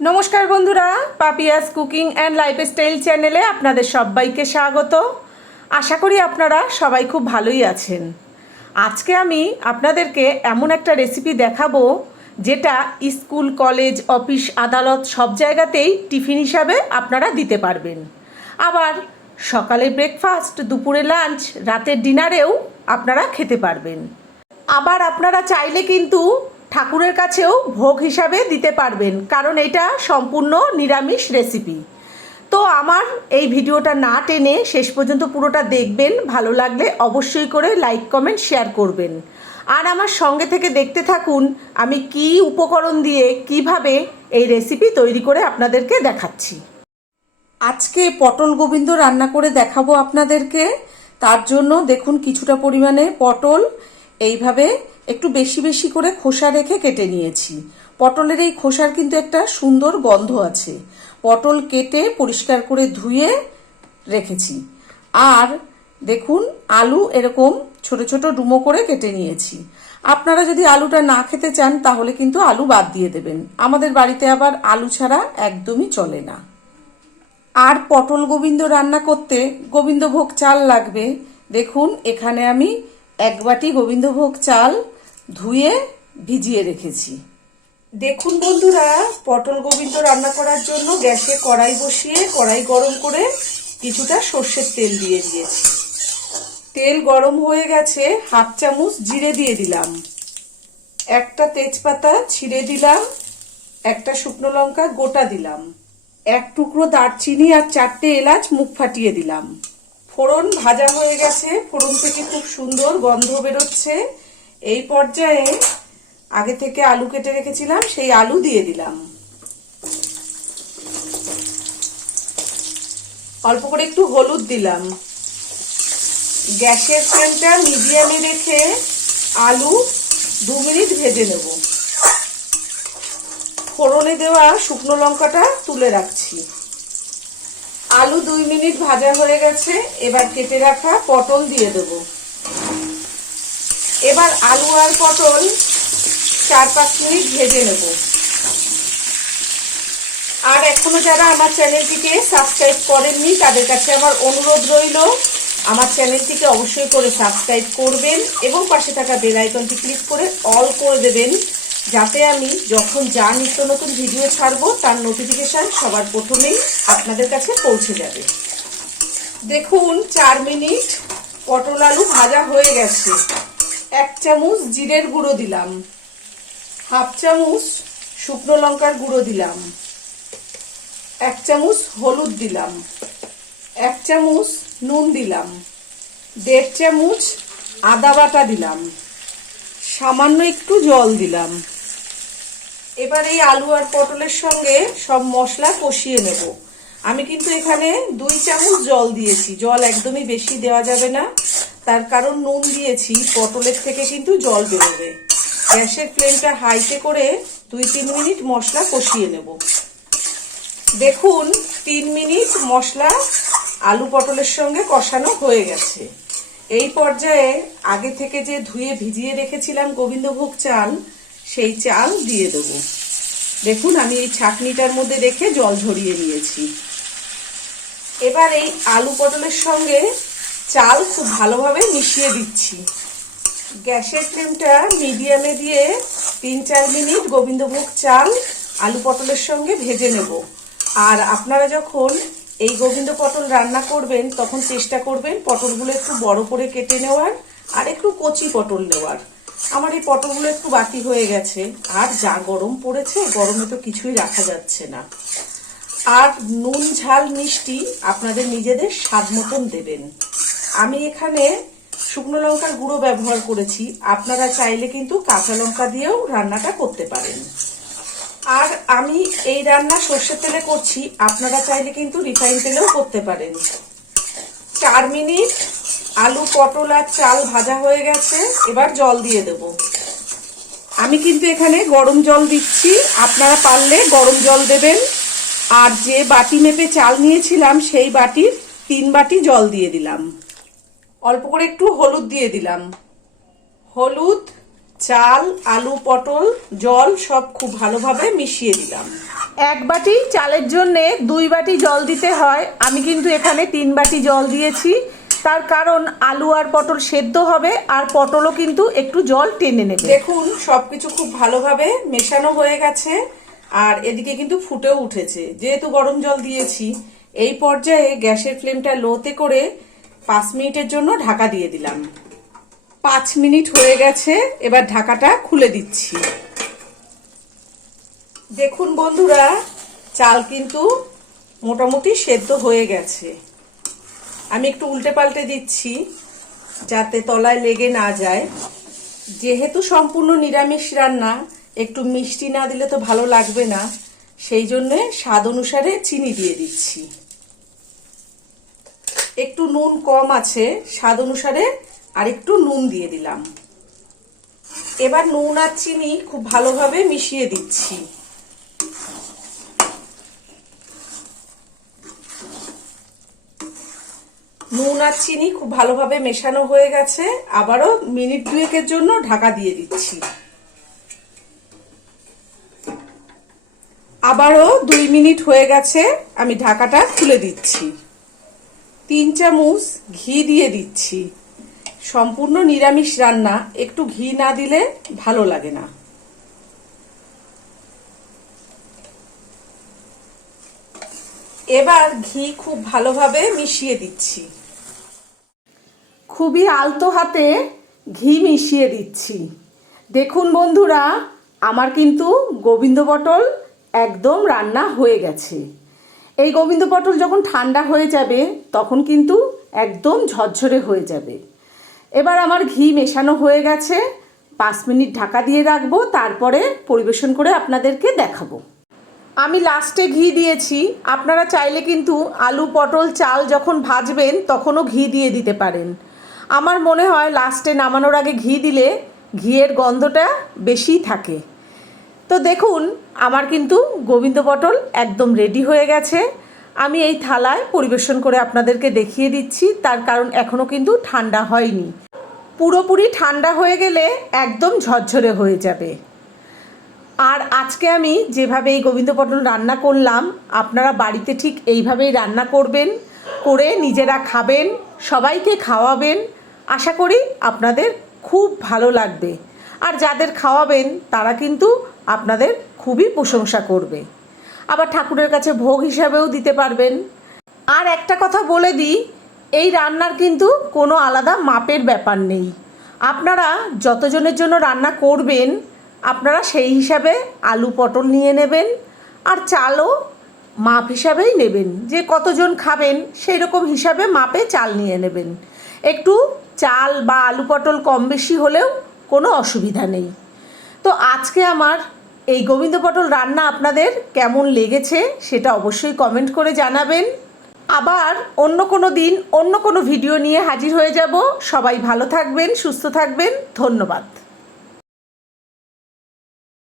নমস্কার বন্ধুরা, Papiya's cooking and lifestyle চ্যানেলে আপনাদের সবাইকে স্বাগত। আশা করি আপনারা সবাই খুব ভালোই আছেন। আজকে আমি আপনাদেরকে এমন একটা রেসিপি দেখাবো, যেটা স্কুল, কলেজ, অফিস, আদালত সব জায়গাতেই টিফিন হিসাবে আপনারা দিতে পারবেন। আবার সকালে ব্রেকফাস্ট দুপুরে লাঞ্চ রাতের ডিনারেও আপনারা খেতে পারবেন। আবার আপনারা চাইলে কিন্তু ঠাকুরের কাছেও ভোগ হিসাবে দিতে পারবেন, কারণ এটা সম্পূর্ণ নিরামিষ রেসিপি তো আমার এই ভিডিওটা না টেনে শেষ পর্যন্ত পুরোটা দেখবেন, ভালো লাগলে অবশ্যই করে লাইক কমেন্ট শেয়ার করবেন। আর আমার সঙ্গে থেকে দেখতে থাকুন, আমি কি উপকরণ দিয়ে কীভাবে এই রেসিপি তৈরি করে আপনাদেরকে দেখাচ্ছি। আজকে পটল গোবিন্দ রান্না করে দেখাবো আপনাদেরকে, তার জন্য দেখুন কিছুটা পরিমাণে পটল, এইভাবে একটু বেশি বেশি করে খোসা রেখে কেটে নিয়েছি। পটলের এই খোসার কিন্তু একটা সুন্দর গন্ধ আছে। পটল কেটে পরিষ্কার করে ধুয়ে রেখেছি। আর দেখুন, আলু এরকম ছোট ছোট ডুমো করে কেটে নিয়েছি। আপনারা যদি আলুটা না খেতে চান, তাহলে কিন্তু আলু বাদ দিয়ে দেবেন। আমাদের বাড়িতে আবার আলু ছাড়া একদমই চলে না। আর পটল গোবিন্দ রান্না করতে গোবিন্দভোগ চাল লাগবে। দেখুন, এখানে আমি এক বাটি গোবিন্দভোগ চাল ধুয়ে ভিজিয়ে রেখেছি। দেখুন বন্ধুরা, পটল গোবিন্দ রান্না করার জন্য গ্যাসে কড়াই বসিয়ে কড়াই গরম করে কিছুটা সর্ষের তেল দিয়ে দিয়েছি। তেল গরম হয়ে গেছে, হাফ চামচ জিরে দিয়ে দিলাম। একটা তেজপাতা ছিঁড়ে দিলাম, একটা শুকনো লঙ্কা গোটা দিলাম। এক টুকরো দারচিনি আর চারটে এলাচ মুখ ফাটিয়ে দিলাম। ফোড়ন ভাজা হয়ে গেছে, ফোড়ন থেকে খুব সুন্দর গন্ধ বেরোচ্ছে। এই পর্যায়ে আগে থেকে আলু কেটে রেখেছিলাম, সেই আলু দিয়ে দিলাম। অল্প করে একটু হলুদ দিলাম। গ্যাসের ফ্লেমটা মিডিয়ামে রেখে আলু দু মিনিট ভেজে নেব। ফোড়নে দেওয়া শুকনো লঙ্কাটা তুলে রাখছি। আলু দুই মিনিট ভাজা হয়ে গেছে, এবার কেটে রাখা পটল দিয়ে দেব। এবার আলু আর পটল চার পাঁচ মিনিট ভেজে নেব। আর এখনও যারা আমার চ্যানেলটিকে সাবস্ক্রাইব করেননি, তাদের কাছে আমার অনুরোধ রইল, আমার চ্যানেলটিকে অবশ্যই করে সাবস্ক্রাইব করবেন এবং পাশে থাকা বেল আইকনটি ক্লিক করে অল করে দেবেন, যাতে আমি যখন যা নিত্য নতুন ভিডিও ছাড়ব, তার নোটিফিকেশান সবার প্রথমেই আপনাদের কাছে পৌঁছে যাবে। দেখুন, চার মিনিট পটল আলু ভাজা হয়ে গেছে। এক চামচ জিরের গুঁড়ো দিলাম। হাফ চামচ শুকনো লঙ্কার গুঁড়ো দিলাম। এক চামচ হলুদ দিলাম। এক চামচ নুন দিলাম। দেড় চামচ আদা বাটা দিলাম। সামান্য একটু জল দিলাম। এবার এই আলু আর পটলের সঙ্গে সব মশলা কষিয়ে নেব। আমি কিন্তু এখানে দুই চামচ জল দিয়েছি। জল একদমই বেশি দেওয়া যাবে না। তার কারণ নুন দিয়েছি, পটলের থেকে কিন্তু জল বেরোবে। গ্যাসের ফ্লেমটা হাইতে করে দুই তিন মিনিট মশলা কষিয়ে নেব। দেখুন, তিন মিনিট মশলা আলু পটলের সঙ্গে কষানো হয়ে গেছে। এই পর্যায়ে আগে থেকে যে ধুয়ে ভিজিয়ে রেখেছিলাম গোবিন্দভোগ চাল, সেই চাল দিয়ে দেব। দেখুন, আমি এই ছাকনিটার মধ্যে রেখে জল ঝরিয়ে নিয়েছি। এবার এই আলু পটলের সঙ্গে চাল খুব ভালোভাবে মিশিয়ে দিচ্ছি। গ্যাসের ফ্লেমটা মিডিয়ামে দিয়ে তিন চার মিনিট গোবিন্দভোগ চাল, আলু পটলের সঙ্গে ভেজে নেব। আর আপনারা যখন এই গোবিন্দ পটল রান্না করবেন, তখন চেষ্টা করবেন পটলগুলো একটু বড় করে কেটে নেওয়ার আর একটু কচি পটল নেওয়ার। আমার এই পটলগুলো একটু বাতি হয়ে গেছে, আর যা গরম পড়েছে, গরমে তো কিছুই রাখা যাচ্ছে না। আর নুন, ঝাল, মিষ্টি আপনাদের নিজেদের স্বাদ মতন দেবেন। আমি এখানে শুকনো লঙ্কার গুঁড়ো ব্যবহার করেছি। আপনারা চাইলে কিন্তু কাঁচা লঙ্কা দিয়েও রান্নাটা করতে পারেন। আর আমি এই রান্না সর্ষের তেলে করছি। আপনারা চাইলে কিন্তু রিফাইন তেলেও করতে পারেন। চার মিনিট আলু, পটল আর চাল ভাজা হয়ে গেছে। এবার জল দিয়ে দেব। আমি কিন্তু এখানে গরম জল দিচ্ছি। আপনারা পারলে গরম জল দেবেন। আর যে বাটি মেপে চাল নিয়েছিলাম, সেই বাটির তিন বাটি জল দিয়ে দিলাম। অল্প করে একটু হলুদ দিয়ে দিলাম। হলুদ চাল আলু পটল জল সব খুব ভালোভাবে মিশিয়ে দিলাম। এক বাটি চালের জন্যে দুই বাটি জল দিতে হয়। আমি কিন্তু এখানে তিন বাটি জল দিয়েছি। তার কারণ আলু আর পটল সেদ্ধ হবে আর পটলও কিন্তু একটু জল টেনে নেবে। দেখুন সব কিছু খুব ভালোভাবে মেশানো হয়ে গেছে আর এদিকে কিন্তু ফুটেও উঠেছে। যেহেতু গরম জল দিয়েছি এই পর্যায়ে গ্যাসের ফ্লেমটা লোতে করে পাঁচ মিনিটের জন্য ঢাকা দিয়ে দিলাম। পাঁচ মিনিট হয়ে গেছে, এবার ঢাকাটা খুলে দিচ্ছি। দেখুন বন্ধুরা, চাল কিন্তু মোটামুটি সেদ্ধ হয়ে গেছে। আমি একটু উল্টে পাল্টে দিচ্ছি, যাতে তলায় লেগে না যায়। যেহেতু সম্পূর্ণ নিরামিষ রান্না, একটু মিষ্টি না দিলে তো ভালো লাগবে না। সেই জন্যে স্বাদ অনুসারে চিনি দিয়ে দিচ্ছি। একটু নুন কম আছে, স্বাদ অনুসারে আর একটু নুন দিয়ে দিলাম। এবার নুন আর চিনি খুব ভালোভাবে মিশিয়ে দিচ্ছি। নুন আর চিনি খুব ভালোভাবে মেশানো হয়ে গেছে, আবারও মিনিট দুয়েকের জন্য ঢাকা দিয়ে দিচ্ছি। আবারও দুই মিনিট হয়ে গেছে, আমি ঢাকাটা খুলে দিচ্ছি। তিন চামচ ঘি দিয়ে দিচ্ছি। সম্পূর্ণ নিরামিষ রান্না, একটু ঘি না দিলে ভালো লাগে না। এবার ঘি খুব ভালোভাবে মিশিয়ে দিচ্ছি। খুবই আলতো হাতে ঘি মিশিয়ে দিচ্ছি। দেখুন বন্ধুরা, আমার কিন্তু গোবিন্দ পটল একদম রান্না হয়ে গেছে। এই গোবিন্দ পটল যখন ঠান্ডা হয়ে যাবে, তখন কিন্তু একদম ঝরঝরে হয়ে যাবে। এবার আমার ঘি মেশানো হয়ে গেছে, পাঁচ মিনিট ঢাকা দিয়ে রাখব, তারপরে পরিবেশন করে আপনাদেরকে দেখাবো। আমি লাস্টে ঘি দিয়েছি, আপনারা চাইলে কিন্তু আলু, পটল, চাল যখন ভাজবেন, তখনও ঘি দিয়ে দিতে পারেন। আমার মনে হয় লাস্টে নামানোর আগে ঘি দিলে ঘিয়ের গন্ধটা বেশি থাকে। তো দেখুন, আমার কিন্তু গোবিন্দ পটল একদম রেডি হয়ে গেছে। আমি এই থালায় পরিবেশন করে আপনাদেরকে দেখিয়ে দিচ্ছি, তার কারণ এখনও কিন্তু ঠান্ডা হয়নি। পুরোপুরি ঠান্ডা হয়ে গেলে একদম ঝরঝরে হয়ে যাবে। আর আজকে আমি যেভাবে এই গোবিন্দ পটল রান্না করলাম, আপনারা বাড়িতে ঠিক এইভাবেই রান্না করবেন, করে নিজেরা খাবেন, সবাইকে খাওয়াবেন, আশা করি আপনাদের খুব ভালো লাগবে। আর যাদের খাওয়াবেন, তারা কিন্তু আপনাদের খুবই প্রশংসা করবে। আবার ঠাকুরের কাছে ভোগ হিসাবেও দিতে পারবেন। আর একটা কথা বলে দিই, এই রান্নার কিন্তু কোনো আলাদা মাপের ব্যাপার নেই। আপনারা যতজনের জন্য রান্না করবেন, আপনারা সেই হিসাবে আলু পটল নিয়ে নেবেন, আর চালও মাপ হিসাবেই নেবেন। যে কতজন খাবেন সেই রকম হিসাবে মাপে চাল নিয়ে নেবেন। একটু চাল বা আলু পটল কম বেশি হলেও কোনো অসুবিধা নেই। তো আজকে আমার এই গোবিন্দ পটল রান্না আপনাদের কেমন লেগেছে সেটা অবশ্যই কমেন্ট করে জানাবেন। আবার অন্য কোনো দিন, অন্য কোনো ভিডিও নিয়ে হাজির হয়ে যাব। সবাই ভালো থাকবেন, সুস্থ থাকবেন। ধন্যবাদ।